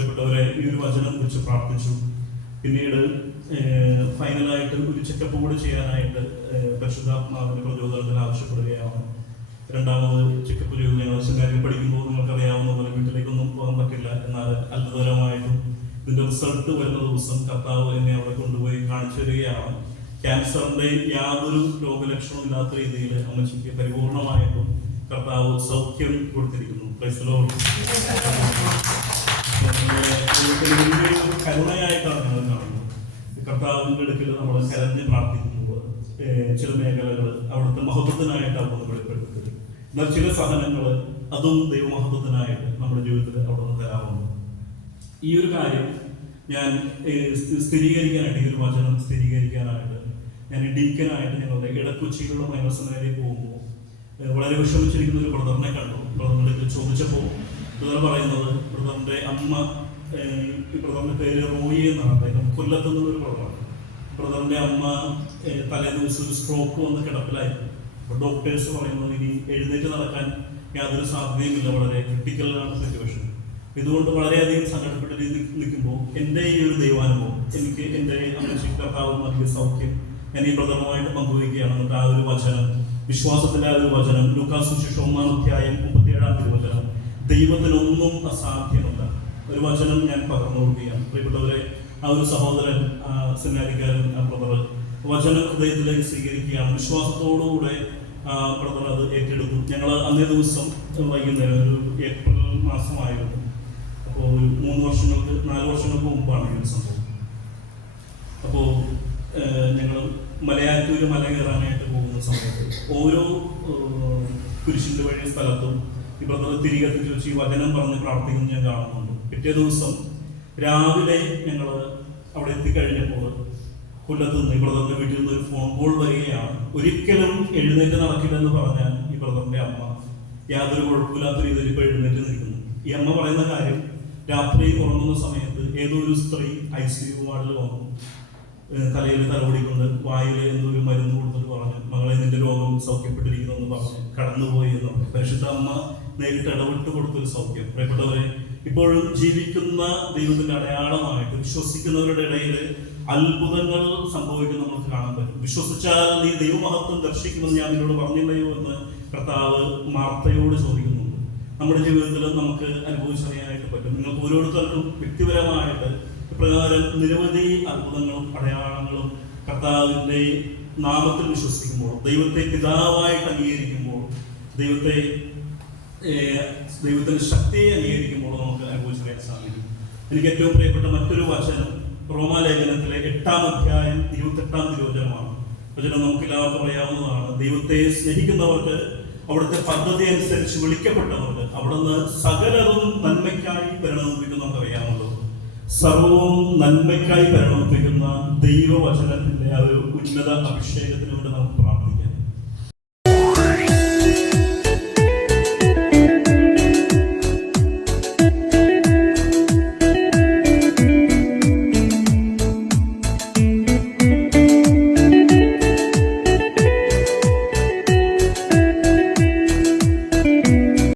പ്രിയപ്പെട്ടവരെ, ഈ ഒരു വചനം കുറിച്ച് പ്രാർത്ഥിച്ചു. പിന്നീട് ഫൈനലായിട്ട് ഒരു ചെക്കപ്പ് കൂടി ചെയ്യാനായിട്ട് പരിശുദ്ധാത്മാവിന്റെ പ്രചോദനത്തിൽ ആവശ്യപ്പെടുകയാണ്. രണ്ടാമത് ചെക്കപ്പ് ചെയ്ത് ഞങ്ങൾ സെമിനാരിൽ പഠിക്കുമ്പോൾ നിങ്ങൾക്കറിയാവുന്ന പോലെ വീട്ടിലേക്കൊന്നും പോകാൻ പറ്റില്ല. എന്നാൽ അത്ഭുതകരമായിട്ടും ഇതിന്റെ റിസൾട്ട് വരുന്ന ദിവസം കർത്താവ് എന്നെ അവിടെ കൊണ്ടുപോയി കാണിച്ചു തരികയാണ്. ക്യാൻസറിന്റെ യാതൊരു രോഗലക്ഷണവും ഇല്ലാത്ത രീതിയിൽ അമ്മച്ചിക്ക് പരിപൂർണമായിട്ടും കർത്താവ് സൗഖ്യം കൊടുത്തിരിക്കുന്നു. Praise the Lord. കരുണയായിട്ടാണ് ഞങ്ങൾ കാണുന്നത്. കർത്താവിന്റെ അടുക്കൽ നമ്മൾ കരഞ്ഞ് പ്രാർത്ഥിക്കുമ്പോൾ ചില മേഖലകൾ അവിടുത്തെ മഹത്വത്തിനായിട്ട് അവിടെ വെളിപ്പെടുത്തുന്നത്. എന്നാൽ ചില സഹനങ്ങൾ അതും ദൈവമഹത്വത്തിനായിട്ട് നമ്മുടെ ജീവിതത്തിൽ അവിടെ നിന്ന് തരാറുണ്ട്. ഈ ഒരു കാര്യം ഞാൻ സ്ഥിരീകരിക്കാനായിട്ട്, ഈ ഒരു വചനം സ്ഥിരീകരിക്കാനായിട്ട് ഞാൻ ഡീക്കനായിട്ട് ഞങ്ങളുടെ ഇടക്കൊച്ചിയിലുള്ള മൈനർ സെമിനാരിയിൽ പോകുമ്പോൾ വളരെ വിഷമിച്ചിരിക്കുന്ന ഒരു ബ്രദറിനെ കണ്ടു. ബ്രദറിൻ്റെ അടുത്ത് ചോദിച്ചപ്പോൾ ബ്രദർ പറയുന്നത് ബ്രദറിൻ്റെ അമ്മ, ഈ ബ്രദറിൻ്റെ പേര് റോയി എന്നാണ്, അദ്ദേഹം കൊല്ലത്തുനിന്നുള്ളൊരു ബ്രദറാണ്. ബ്രദറിൻ്റെ അമ്മ തലേ ദിവസം ഒരു സ്ട്രോക്ക് വന്ന് കിടപ്പിലായിരുന്നു. അപ്പോൾ ഡോക്ടേഴ്സ് പറയുന്നത് ഇനി എഴുന്നേറ്റ് നടക്കാൻ യാതൊരു സാധ്യതയുമില്ല, വളരെ ക്രിട്ടിക്കലാണ് സിറ്റുവേഷൻ. ഇതുകൊണ്ട് വളരെയധികം സങ്കടപ്പെട്ട് നിൽക്കുമ്പോൾ എൻ്റെ ഈ ഒരു ദൈവാനുഭവം എനിക്ക് എൻ്റെ അമ്മച്ചിക്ക് കർത്താവ് നൽകിയ സൗഖ്യം ഞാൻ ഈ ബ്രദറുമായിട്ട് പങ്കുവയ്ക്കുകയാണ്. എന്നിട്ട് ആ ഒരു വചനം, വിശ്വാസത്തിന്റെ ആ ഒരു വചനം, ലൂക്കാസ് സുവിശേഷം 1-ാം തിരുവചനം, ദൈവത്തിനൊന്നും അസാധ്യമല്ല, ഒരു വചനം ഞാൻ പകർന്നു കൊടുക്കുകയാണ്. പ്രിയപ്പെട്ടവരെ, ആ ഒരു സഹോദരൻ, സെമിനാരിക്കാരൻ, ആ ബ്രദർ വചനം ഹൃദയത്തിലേക്ക് സ്വീകരിക്കുകയാണ്. വിശ്വാസത്തോടുകൂടെ ബ്രദർ അത് ഏറ്റെടുത്തു. ഞങ്ങൾ അന്നേ ദിവസം വൈകുന്നേരം ഒരു ഏപ്രിൽ മാസമായിരുന്നു. അപ്പോൾ ഒരു 4 വർഷങ്ങൾക്ക് മുമ്പാണ് ഈ ഒരു സംഭവം. അപ്പോൾ ഞങ്ങൾ മലയാറ്റൂര് മല കയറാനായിട്ട് പോകുന്ന സമയത്ത് ഓരോ കുരിശിന്റെ വഴി സ്ഥലത്തും ഈ ബ്രദർ തിരികെ ചോദിച്ച് ഈ വചനം പറഞ്ഞ് പ്രാർത്ഥിക്കുന്നത് ഞാൻ കാണുന്നുണ്ട്. പിറ്റേ ദിവസം രാവിലെ ഞങ്ങൾ അവിടെ എത്തിക്കഴിഞ്ഞപ്പോൾ കൊല്ലത്ത് നിന്ന് ഈ ബ്രദറിന്റെ വീട്ടിൽ നിന്ന് ഒരു ഫോൺ കോൾ വരികയാണ്. ഒരിക്കലും എഴുന്നേറ്റ് നടക്കില്ലെന്ന് പറഞ്ഞാൽ ഈ ബ്രദറിന്റെ അമ്മ യാതൊരു കുഴപ്പമില്ലാത്ത രീതിയിൽ ഇപ്പോൾ എഴുന്നേറ്റ് നിൽക്കുന്നു. ഈ അമ്മ പറയുന്ന കാര്യം, രാത്രി ഉറങ്ങുന്ന സമയത്ത് ഏതോ ഒരു സ്ത്രീ ICU വാർഡിൽ വന്നു, തലയിൽ തലോടിക്കൊണ്ട് വായിൽ എന്തോ ഒരു മരുന്ന് കൊടുത്തിട്ട് പറഞ്ഞു, മകളെ നിന്റെ രോഗം സൗഖ്യപ്പെട്ടിരിക്കുന്നു എന്ന് പറഞ്ഞ് കടന്നുപോയി എന്ന് പറഞ്ഞു. പരിശുദ്ധ അമ്മ നേരിട്ട് ഇടപെട്ട് കൊടുത്തൊരു സൗഖ്യം. പ്രിയപ്പെട്ടവരെ, ഇപ്പോഴും ജീവിക്കുന്ന ദൈവത്തിന്റെ അടയാളമായിട്ട് വിശ്വസിക്കുന്നവരുടെ ഇടയിൽ അത്ഭുതങ്ങൾ സംഭവിക്കുന്നത് നമുക്ക് കാണാൻ പറ്റും. വിശ്വസിച്ചാൽ നീ ദൈവമഹത്വം ദർശിക്കുമെന്ന് ഞാൻ നിന്നോട് പറഞ്ഞില്ലയോ എന്ന് കർത്താവ് മാർത്തയോട് ചോദിക്കുന്നുണ്ട്. നമ്മുടെ ജീവിതത്തിൽ നമുക്ക് അനുഭവിച്ചറിയാനായിട്ട് പറ്റും. നിങ്ങൾക്ക് ഓരോരുത്തർക്കും വ്യക്തിപരമായിട്ട് പ്രകാരം നിരവധി അത്ഭുതങ്ങളും അടയാളങ്ങളും കർത്താവിൻ്റെ നാമത്തിൽ വിശ്വസിക്കുമ്പോൾ, ദൈവത്തെ പിതാവായിട്ട് അംഗീകരിക്കുമ്പോൾ, ദൈവത്തിന്റെ ശക്തിയെ അംഗീകരിക്കുമ്പോൾ നമുക്ക് അനുഭവിച്ചറിയാൻ സാധിക്കും. എനിക്ക് ഏറ്റവും പ്രിയപ്പെട്ട മറ്റൊരു വചനം റോമാലേഖനത്തിലെ 8-ാം അധ്യായം 28-ാം തിരുവചനമാണ്. വചനം നമുക്ക് എല്ലാവർക്കും അറിയാവുന്നതാണ്. ദൈവത്തെ സ്നേഹിക്കുന്നവർക്ക്, അവിടുത്തെ പദ്ധതി അനുസരിച്ച് വിളിക്കപ്പെട്ടവർക്ക് അവിടുന്ന് സകലതും നന്മയ്ക്കായി പരിണമിപ്പിക്കുന്ന നമുക്ക് അറിയാമല്ലോ. സർവവും നന്മയ്ക്കായി പരിണമിപ്പിക്കുന്ന ദൈവവചനത്തിന്റെ ആ ഒരു ഉന്നത അഭിഷേകത്തിലൂടെ നമുക്ക് പ്രാർത്ഥിക്കാം.